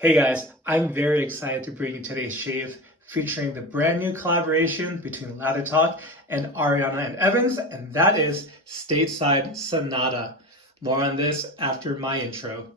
Hey guys, I'm very excited to bring you today's shave featuring the brand new collaboration between Lather and Ariana and Evans, and that is Stateside Sonata. More on this after my intro.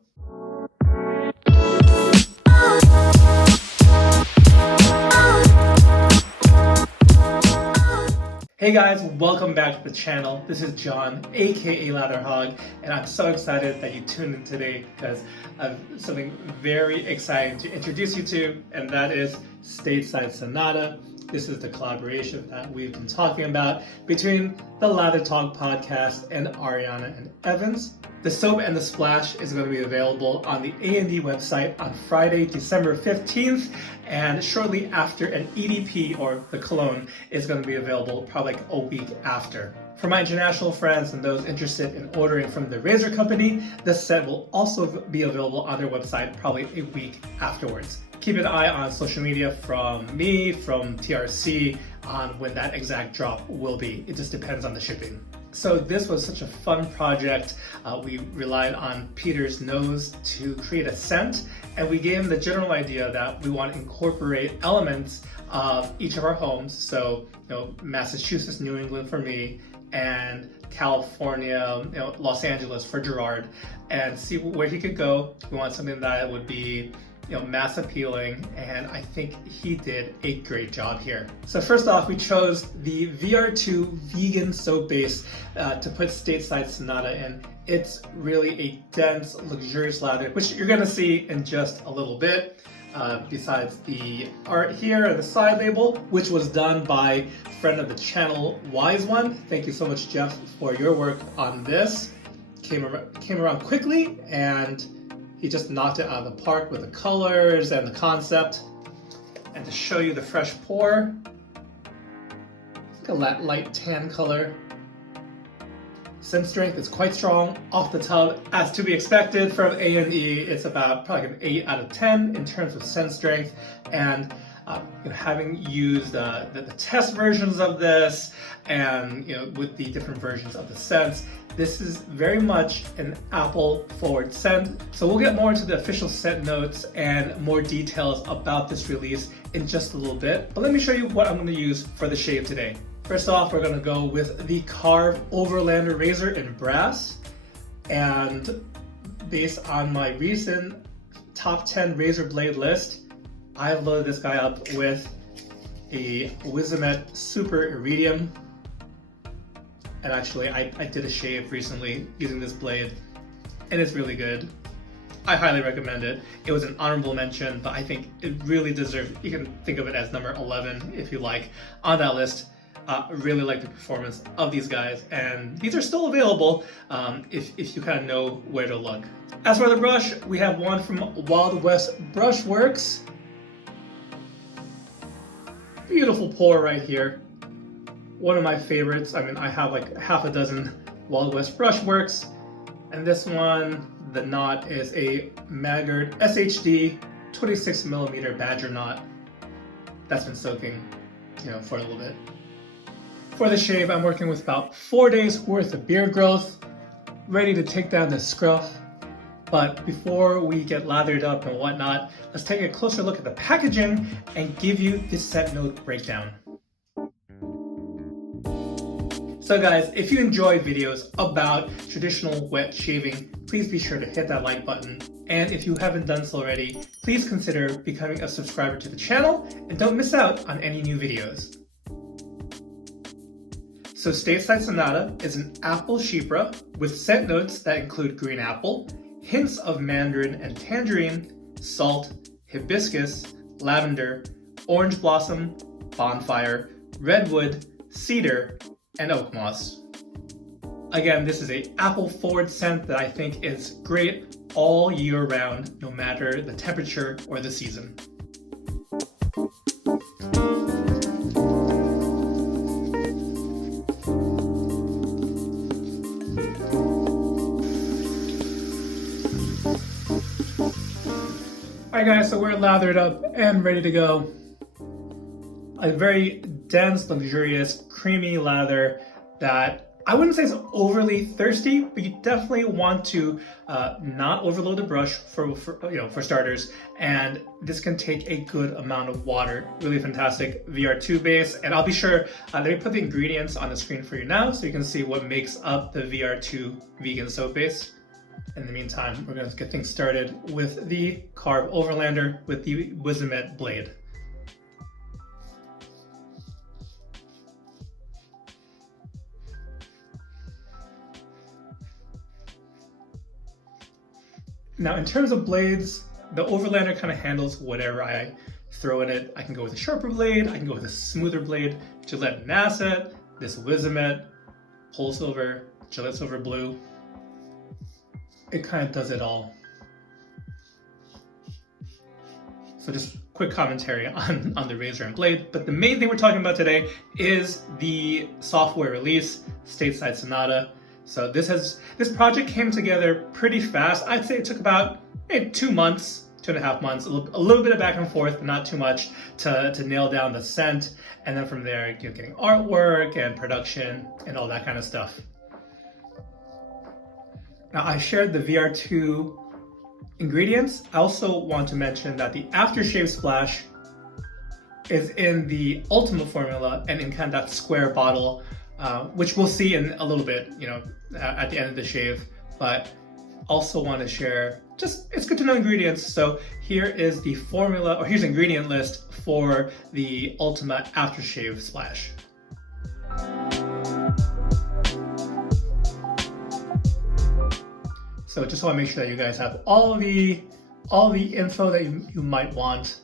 Hey guys, welcome back to the channel. This is John, aka Latherhog, and I'm so excited that you tuned in today because I have something very exciting to introduce you to, and that is Stateside Sonata. This is the collaboration that we've been talking about between the Lather Talk podcast and Ariana and Evans. The soap and the splash is going to be available on the A&E website on Friday, December 15th, and shortly after an EDP, or the cologne, is going to be available probably like a week after. For my international friends and those interested in ordering from the razor company, this set will also be available on their website probably a week afterwards. Keep an eye on social media from me, from TRC, on when that exact drop will be. It just depends on the shipping. So this was such a fun project. We relied on Peter's nose to create a scent, and we gave him the general idea that we want to incorporate elements of each of our homes. So, Massachusetts, New England for me, and California, Los Angeles for Gerard, and see where he could go. We want something that would be mass appealing, and I think he did a great job here. So first off, we chose the VR2 vegan soap base to put Stateside Sonata in. It's really a dense, luxurious lather, which you're gonna see in just a little bit. Besides the art here and the side label, which was done by friend of the channel, Wise One. Thank you so much, Jeff, for your work on this. Came around quickly, and he just knocked it out of the park with the colors and the concept. And to show you the fresh pour, it's like a light tan color. Scent strength is quite strong off the tub, as to be expected from A&E. It's about probably an 8 out of 10 in terms of scent strength. And having used the test versions of this, and with the different versions of the scents, this is very much an apple forward scent. So we'll get more into the official scent notes and more details about this release in just a little bit. But let me show you what I'm going to use for the shave today. First off, we're going to go with the Carve Overlander razor in brass, and based on my recent top 10 razor blade list, I loaded this guy up with a Wizamet Super Iridium. And actually, I did a shave recently using this blade, and it's really good. I highly recommend it. It was an honorable mention, but I think it really deserves, you can think of it as number 11 if you like, on that list. Really like the performance of these guys, and these are still available if you kind of know where to look. As for the brush, we have one from Wild West Brushworks. Beautiful pour right here. One of my favorites. I mean, I have like half a dozen Wild West Brushworks, and this one, the knot is a Maggard SHD 26mm Badger knot that's been soaking, for a little bit. For the shave, I'm working with about 4 days worth of beard growth, ready to take down the scruff. But before we get lathered up and whatnot, let's take a closer look at the packaging and give you the scent note breakdown. So guys, if you enjoy videos about traditional wet shaving, please be sure to hit that like button. And if you haven't done so already, please consider becoming a subscriber to the channel and don't miss out on any new videos. So Stateside Sonata is an apple chypre with scent notes that include green apple, hints of mandarin and tangerine, salt, hibiscus, lavender, orange blossom, bonfire, redwood, cedar, and oak moss. Again, this is an apple forward scent that I think is great all year round, no matter the temperature or the season. Alright guys, so we're lathered up and ready to go. A very dense, luxurious, creamy lather that I wouldn't say it's overly thirsty, but you definitely want to not overload the brush for starters. And this can take a good amount of water. Really fantastic VR2 base. And I'll be sure, let me put the ingredients on the screen for you now so you can see what makes up the VR2 vegan soap base. In the meantime, we're going to get things started with the Carve Overlander with the Wizamet blade. Now, in terms of blades, the Overlander kind of handles whatever I throw in it. I can go with a sharper blade, I can go with a smoother blade, Gillette Nasset, this Wizamet, Polsilver, Gillette Silver Blue. It kind of does it all. So just quick commentary on the razor and blade, but the main thing we're talking about today is the software release, STATESIDE SONATA. So this project came together pretty fast. I'd say it took about 2 months, 2.5 months, a little bit of back and forth, but not too much to nail down the scent. And then from there, getting artwork and production and all that kind of stuff. Now I shared the VR2 ingredients. I also want to mention that the aftershave splash is in the Ultima formula and in kind of that square bottle, which we'll see in a little bit, at the end of the shave. But also want to share, it's good to know ingredients. So here is the formula, or here's the ingredient list for the Ultima aftershave splash. So just want to make sure that you guys have all the info that you might want.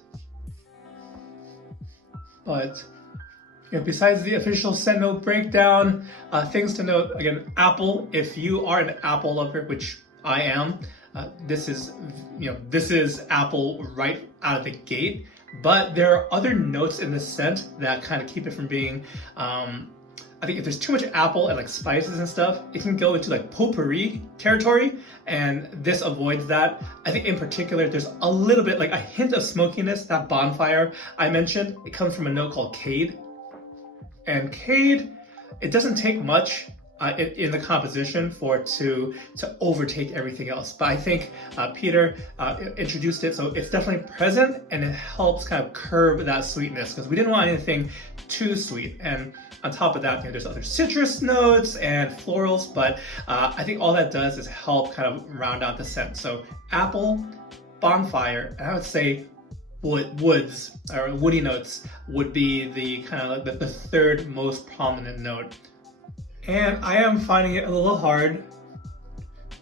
But besides the official scent note breakdown, things to note, again, apple. If you are an apple lover, which I am, this is apple right out of the gate. But there are other notes in the scent that kind of keep it from being, I think if there's too much apple and like spices and stuff, it can go into like potpourri territory, and this avoids that. I think in particular, there's a little bit, like a hint of smokiness. That bonfire I mentioned, it comes from a note called Cade. And Cade, it doesn't take much in the composition for it to overtake everything else. But I think Peter introduced it, so it's definitely present, and it helps kind of curb that sweetness, because we didn't want anything too sweet. And on top of that, there's other citrus notes and florals, but I think all that does is help kind of round out the scent. So apple, bonfire, and I would say woods or woody notes would be the kind of like the third most prominent note. And I am finding it a little hard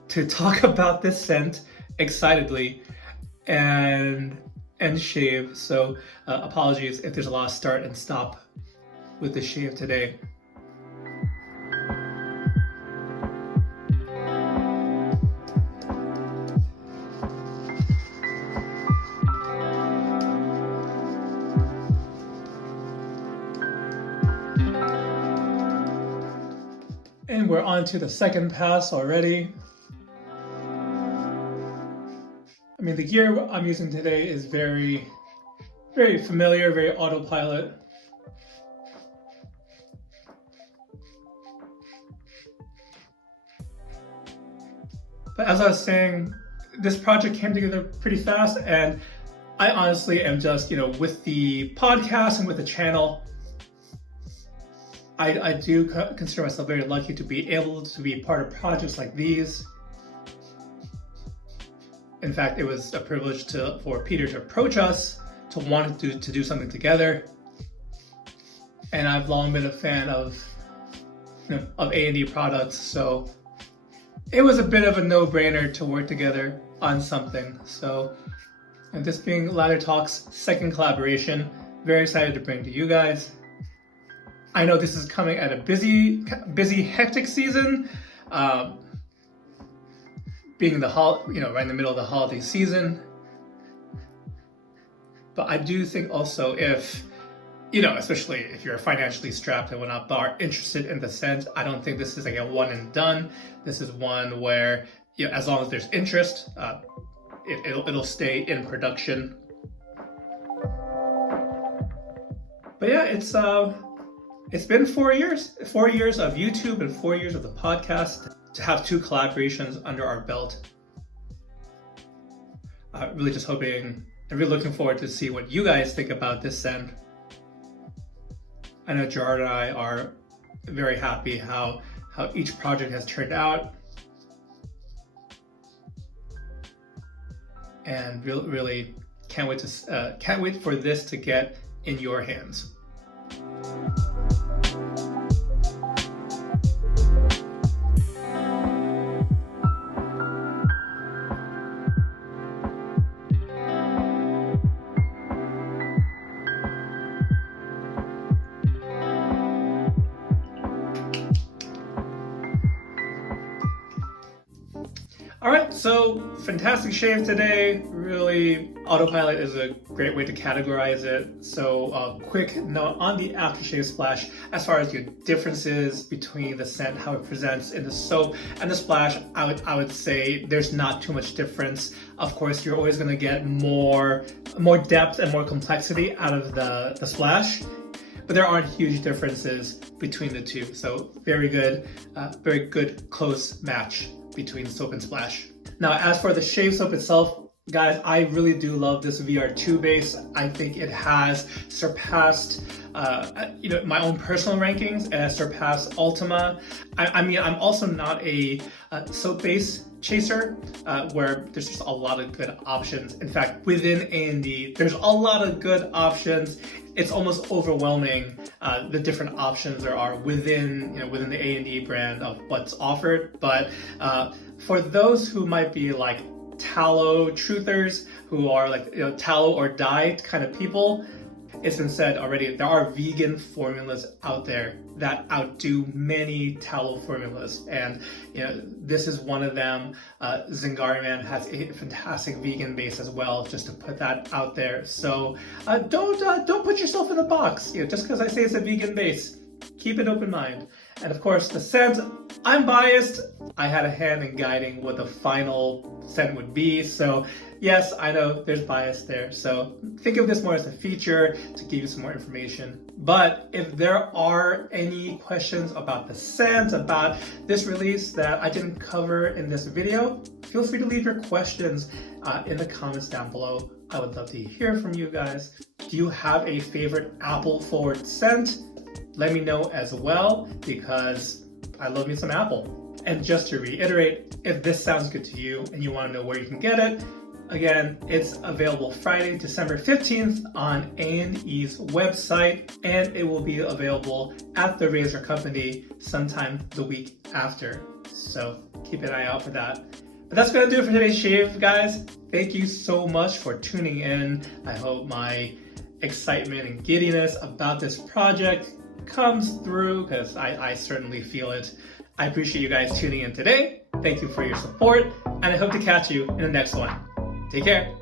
to talk about this scent excitedly and shave. So apologies if there's a lot of start and stop with the shave today. And we're on to the second pass already. I mean, the gear I'm using today is very, very familiar, very autopilot. But as I was saying, this project came together pretty fast, and I honestly am just, with the podcast and with the channel, I do consider myself very lucky to be able to be part of projects like these. In fact, it was a privilege for Peter to approach us, to want to do something together. And I've long been a fan of A&E products, so it was a bit of a no-brainer to work together on something. So, and this being Lather Talk's second collaboration, very excited to bring to you guys. I know this is coming at a busy, hectic season, being right in the middle of the holiday season. But I do think also if, especially if you're financially strapped and whatnot, but are interested in the scent, I don't think this is like a one and done. This is one where, as long as there's interest, it'll stay in production. But yeah, It's been 4 years of YouTube and 4 years of the podcast to have 2 collaborations under our belt. Really just hoping and really looking forward to see what you guys think about this scent. I know Gerard and I are very happy how each project has turned out, and really can't wait for this to get in your hands. All right, so fantastic shave today. Really, autopilot is a great way to categorize it. So quick note on the aftershave splash, as far as your differences between the scent, how it presents in the soap and the splash, I would say there's not too much difference. Of course, you're always gonna get more depth and more complexity out of the splash, but there aren't huge differences between the two. So very good close match between soap and splash. Now, as for the shave soap itself, guys, I really do love this VR2 base. I think it has surpassed my own personal rankings. It has surpassed Ultima. I mean, I'm also not a soap base chaser where there's just a lot of good options. In fact, within A&E, there's a lot of good options. It's almost overwhelming the different options there are within the A&E brand of what's offered. But for those who might be like tallow truthers, who are like tallow or dye kind of people, it's been said already, there are vegan formulas out there that outdo many tallow formulas, and this is one of them. Zingariman has a fantastic vegan base as well, just to put that out there. So don't put yourself in a box. Just because I say it's a vegan base, keep an open mind. And of course, the scent, I'm biased. I had a hand in guiding what the final scent would be. So yes, I know there's bias there. So think of this more as a feature to give you some more information. But if there are any questions about the scent, about this release that I didn't cover in this video, feel free to leave your questions in the comments down below. I would love to hear from you guys. Do you have a favorite apple forward scent? Let me know as well, because I love me some apple. And just to reiterate, if this sounds good to you and you want to know where you can get it, again, it's available Friday, December 15th on A&E's website, and it will be available at the Razor Company sometime the week after. So keep an eye out for that. But that's going to do it for today's shave, guys. Thank you so much for tuning in. I hope my excitement and giddiness about this project comes through, because I certainly feel it. I appreciate you guys tuning in today. Thank you for your support, and I hope to catch you in the next one. Take care.